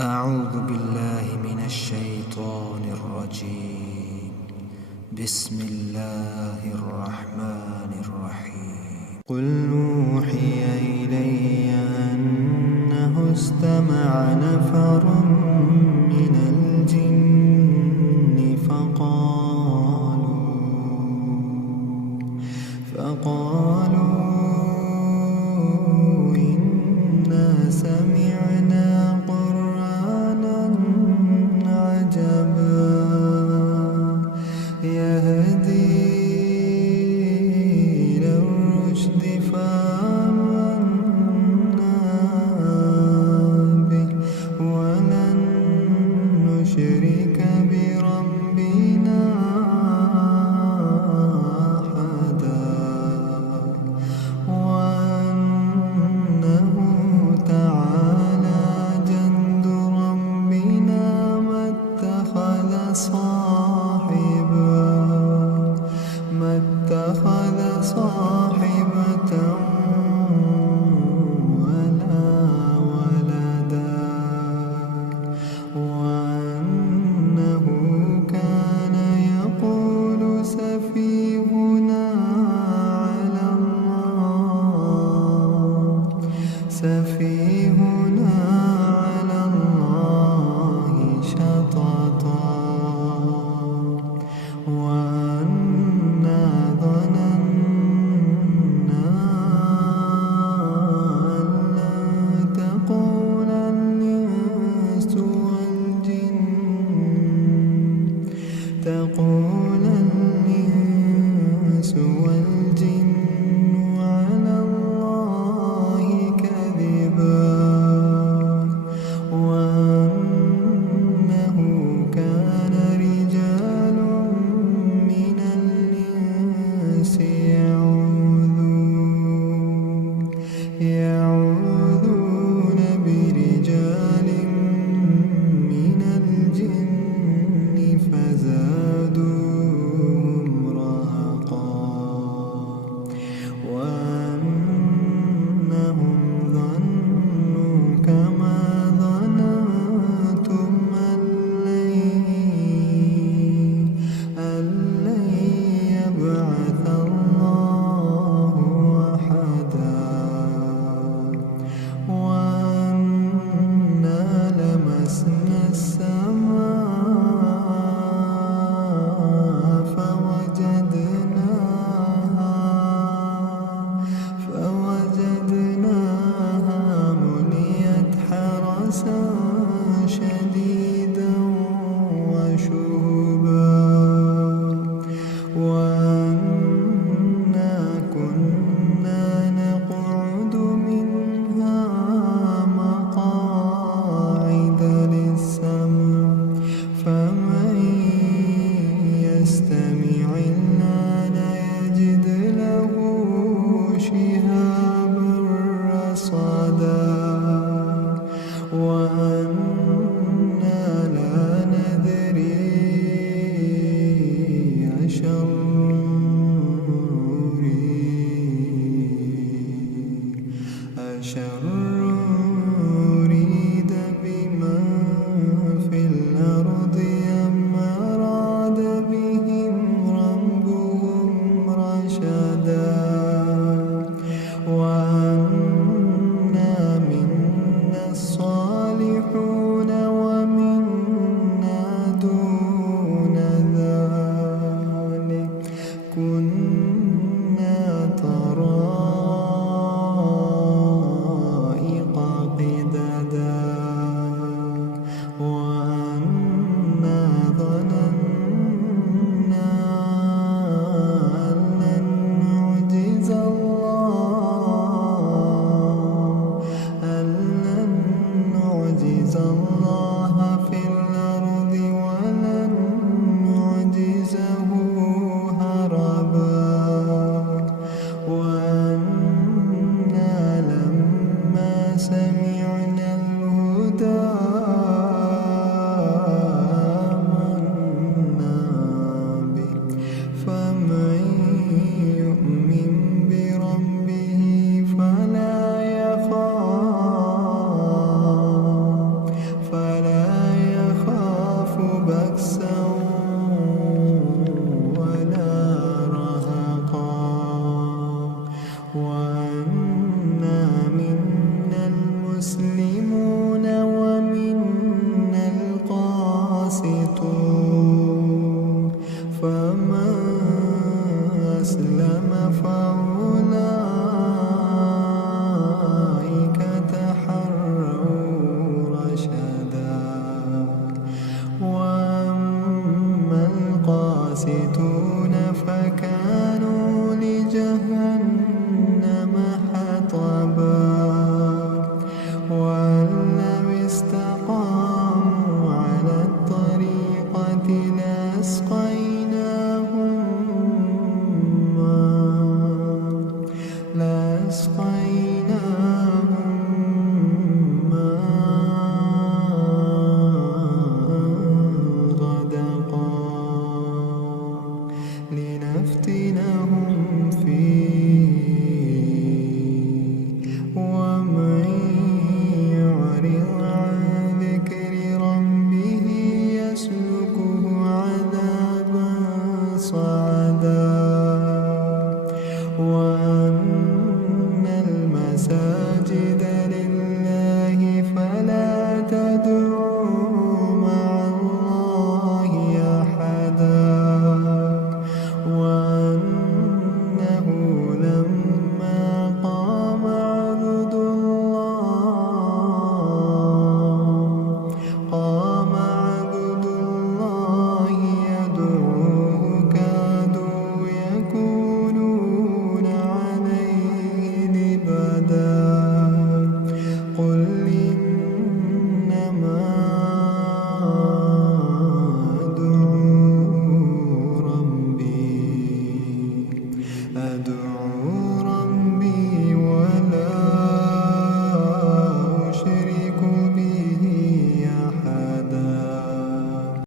أعوذ بالله من الشيطان الرجيم. بسم الله الرحمن الرحيم. قل أوحي إلي أنه استمع نفر من الجن فقالوا إنا سمعنا قرآنا عجبا يهدي إلى الرشد فآمنا به ولن نشرك بربنا أحدا وأنه تعالى جد ربنا ما اتخذ صاحبة ولا ولدا وأنه كان يقول سفيهنا على الله شططا وأنا ظننا أن لن تقول الإنس والجن على الله كذبا وأنه كان رجال من الإنس يعوذون برجال من الجن فزادوهم رهقا وأنهم ظنوا كما ظننتم أن لن يبعث الله أحدا وأنا لمسنا السماء فوجدناها مليت حرسا شديدا وشهبا وأنا كنا نقعد منها مقاعد للسمع فمن يستمع الآن يجد له شهابا رصدا وأنا لا ندري أشر أريد بمن في الأرض أم أراد بهم ربهم رشدا وأنا منا الصالحون ومنا دون ذلك كنا طرائق قددا وأنا ظننا أن لن نعجز الله في الأرض ولن نعجزه هربا وأنا لما سمعنا الهدى آمنا به فمن يؤمن بربه فلا يخاف قاسطون